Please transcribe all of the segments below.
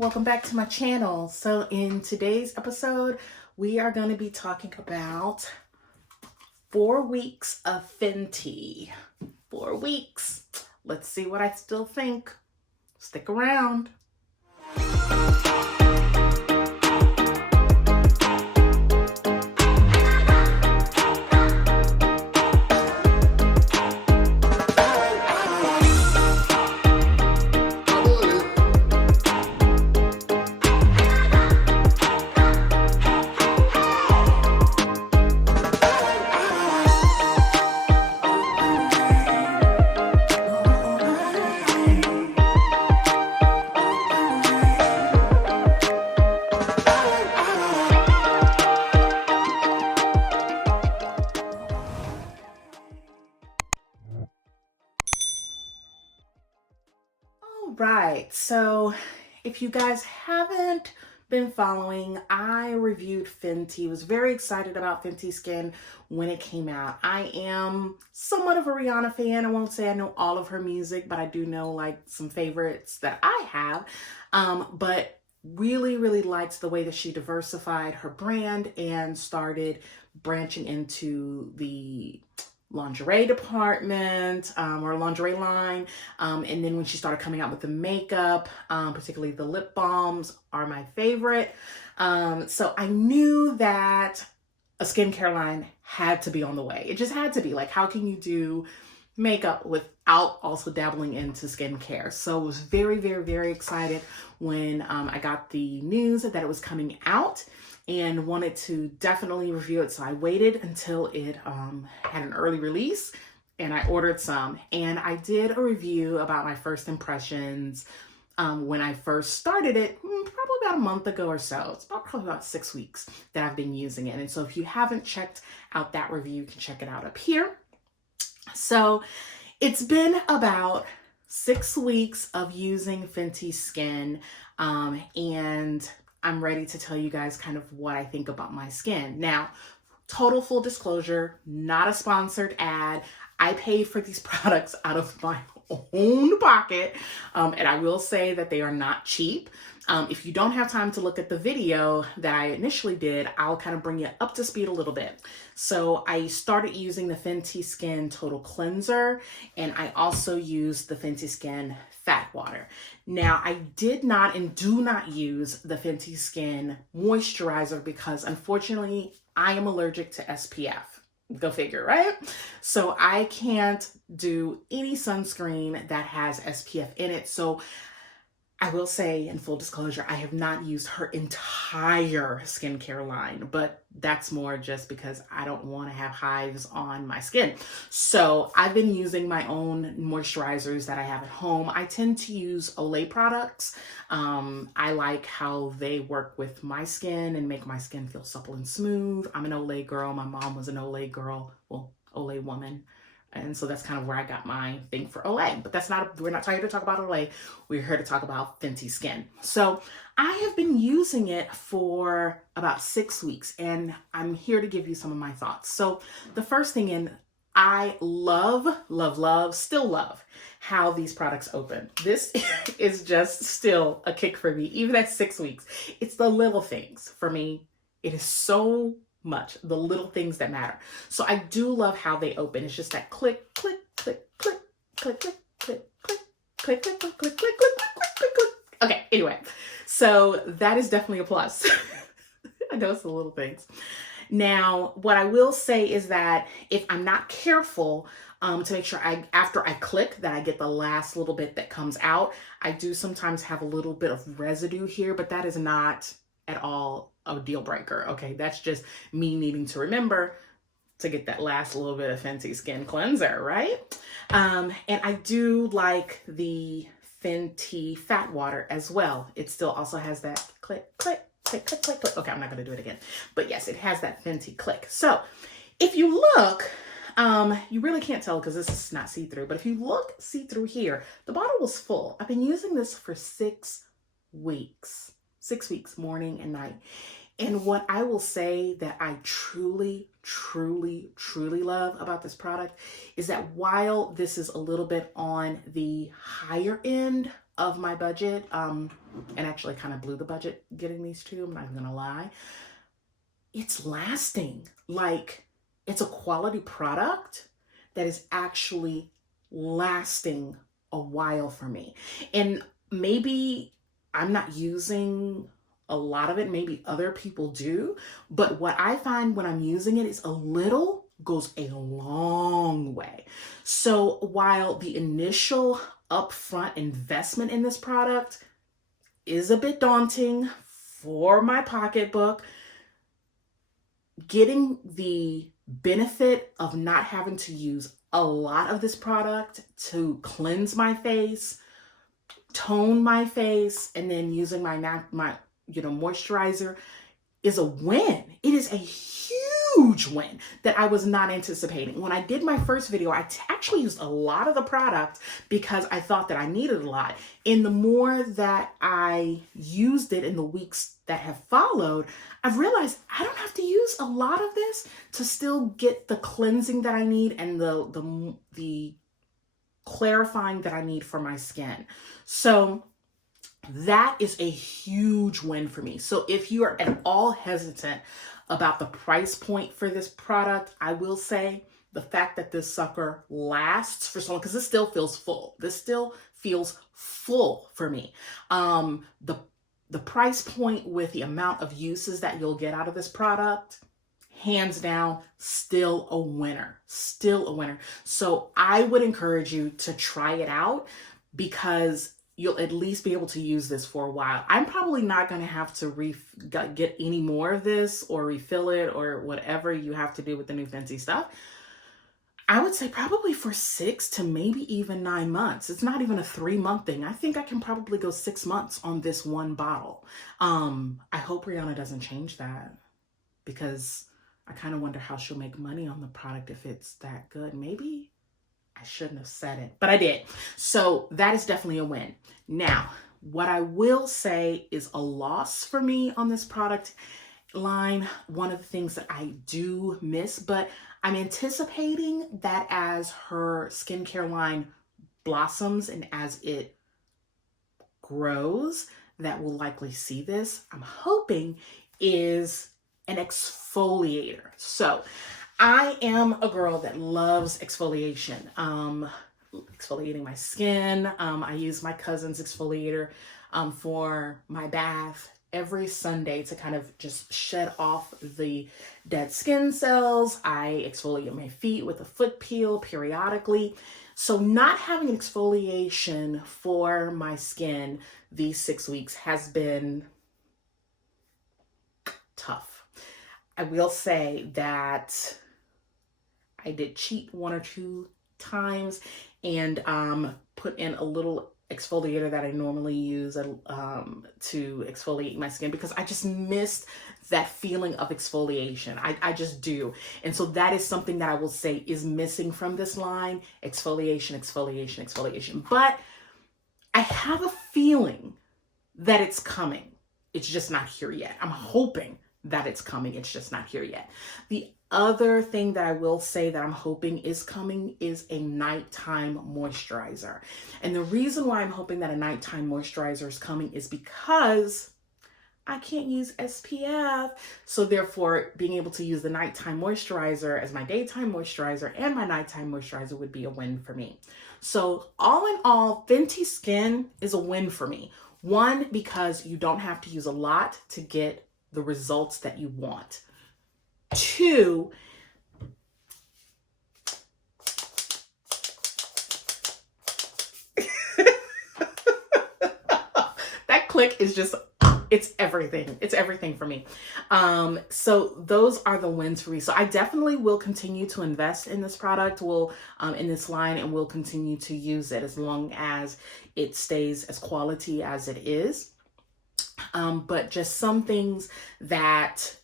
welcome back to my channel. So in today's episode, we are going to be talking about 4 weeks of Fenty. 4 weeks. Let's see what I still think. Stick around. Right, so if you guys haven't been following, I reviewed Fenty, was very excited about Fenty Skin when it came out. I am somewhat of a Rihanna fan. I won't say I know all of her music, but I do know like some favorites that I have. But really liked the way that she diversified her brand and started branching into the lingerie department or lingerie line. And then when she started coming out with the makeup, particularly the lip balms are my favorite. So I knew that a skincare line had to be on the way. It just had to be. Like, how can you do makeup without also dabbling into skincare? So I was very excited when I got the news that it was coming out and wanted to definitely review it. So I waited until it had an early release and I ordered some. And I did a review about my first impressions when I first started it, probably about a month ago or so. It's probably about 6 weeks that I've been using it. And so if you haven't checked out that review, you can check it out up here. So it's been about 6 weeks of using Fenty Skin, and I'm ready to tell you guys kind of what I think about my skin. Now, total full disclosure, not a sponsored ad. I paid for these products out of my own pocket, and I will say that they are not cheap. If you don't have time to look at the video that I initially did, I'll kind of bring you up to speed a little bit. So I started using the Fenty Skin Total Cleanser, and I also used the Fenty Skin Fat Water. Now, I did not and do not use the Fenty Skin Moisturizer because unfortunately, I am allergic to SPF. Go figure, right? So I can't do any sunscreen that has SPF in it. So I will say, in full disclosure, I have not used her entire skincare line, but that's more just because I don't want to have hives on my skin. So I've been using my own moisturizers that I have at home. I tend to use Olay products. I like how they work with my skin and make my skin feel supple and smooth. I'm an Olay girl. My mom was an Olay girl, well, Olay woman. And so that's kind of where I got my thing for Olay. But we're not here to talk about Olay. We're here to talk about Fenty Skin. So I have been using it for about 6 weeks, and I'm here to give you some of my thoughts. So the first thing I still love how these products open. This is just still a kick for me, even at 6 weeks. It's the little things for me. It is so much the little things that matter. So I do love how they open. It's just that click, click, click, click, click, click, click, click, click, click, click, click, click, click, click, click, click. Okay, anyway, so that is definitely a plus. I know it's the little things. Now, what I will say is that if I'm not careful to make sure after I click that I get the last little bit that comes out, I do sometimes have a little bit of residue here, but that is not at all a deal breaker. Okay, that's just me needing to remember to get that last little bit of Fenty Skin Cleanser, right? And I do like the Fenty Fat Water as well. It still also has that click, click, click, click, click, click. Okay, I'm not gonna do it again. But yes, it has that Fenty click. So if you look, you really can't tell because this is not see-through, but if you look see-through here, the bottle was full. I've been using this for 6 weeks. 6 weeks, morning and night. And what I will say that I truly love about this product is that while this is a little bit on the higher end of my budget, and actually kind of blew the budget getting these two, I'm not even gonna lie. It's lasting. Like, it's a quality product that is actually lasting a while for me. And maybe I'm not using a lot of it, maybe other people do, but what I find when I'm using it is a little goes a long way. So while the initial upfront investment in this product is a bit daunting for my pocketbook, getting the benefit of not having to use a lot of this product to cleanse my face, tone my face, and then using my moisturizer is a win. It is a huge win that I was not anticipating. When I did my first video, I actually used a lot of the product because I thought that I needed a lot. And the more that I used it in the weeks that have followed, I've realized I don't have to use a lot of this to still get the cleansing that I need and the clarifying that I need for my skin. So that is a huge win for me. So if you are at all hesitant about the price point for this product, I will say the fact that this sucker lasts for so long, because this still feels full. This still feels full for me. The price point with the amount of uses that you'll get out of this product, hands down, still a winner, still a winner. So I would encourage you to try it out because you'll at least be able to use this for a while. I'm probably not going to have to get any more of this or refill it or whatever you have to do with the new Fenty stuff. I would say probably for 6 to maybe even 9 months. It's not even a 3-month thing. I think I can probably go 6 months on this one bottle. I hope Rihanna doesn't change that because I kind of wonder how she'll make money on the product if it's that good. Maybe I shouldn't have said it, but I did. So that is definitely a win. Now, what I will say is a loss for me on this product line, one of the things that I do miss, but I'm anticipating that as her skincare line blossoms and as it grows, that we'll likely see this. I'm hoping is an exfoliator. So I am a girl that loves exfoliation, exfoliating my skin. I use my cousin's exfoliator for my bath every Sunday to kind of just shed off the dead skin cells. I exfoliate my feet with a foot peel periodically. So not having an exfoliation for my skin these 6 weeks has been tough. I will say that I did cheat 1 or 2 times and put in a little exfoliator that I normally use to exfoliate my skin because I just missed that feeling of exfoliation. I just do. And so that is something that I will say is missing from this line: exfoliation, exfoliation, exfoliation. But I have a feeling that it's coming. It's just not here yet. I'm hoping that it's coming. It's just not here yet. The other thing that I will say that I'm hoping is coming is a nighttime moisturizer. And the reason why I'm hoping that a nighttime moisturizer is coming is because I can't use SPF. So therefore, being able to use the nighttime moisturizer as my daytime moisturizer and my nighttime moisturizer would be a win for me. So all in all, Fenty Skin is a win for me. 1, because you don't have to use a lot to get the results that you want. 2, that click is just, it's everything. It's everything for me. So those are the wins for me. So I definitely will continue to invest in this product, in this line, and will continue to use it as long as it stays as quality as it is. But just some things that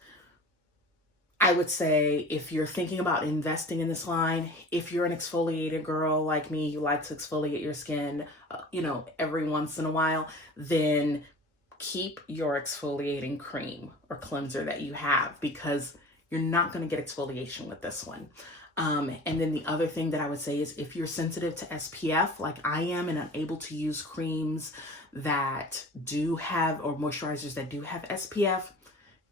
I would say, if you're thinking about investing in this line, if you're an exfoliated girl like me, you like to exfoliate your skin, every once in a while, then keep your exfoliating cream or cleanser that you have because you're not going to get exfoliation with this one. And then the other thing that I would say is if you're sensitive to SPF like I am and unable to use creams that do have, or moisturizers that do have SPF,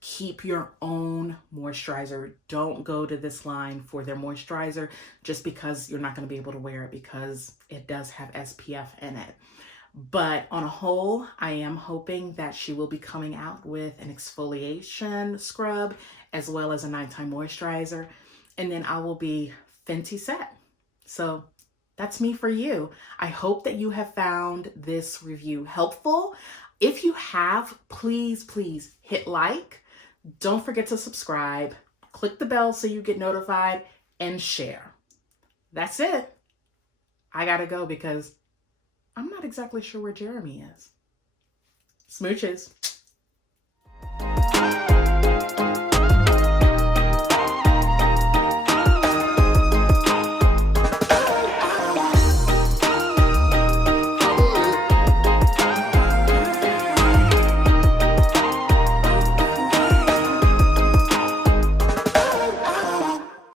keep your own moisturizer. Don't go to this line for their moisturizer just because you're not going to be able to wear it because it does have SPF in it. But on a whole, I am hoping that she will be coming out with an exfoliation scrub as well as a nighttime moisturizer. And then I will be Fenty set. So that's me for you. I hope that you have found this review helpful. If you have, please hit like. Don't forget to subscribe. Click the bell so you get notified and share. That's it. I gotta go because I'm not exactly sure where Jeremy is. Smooches.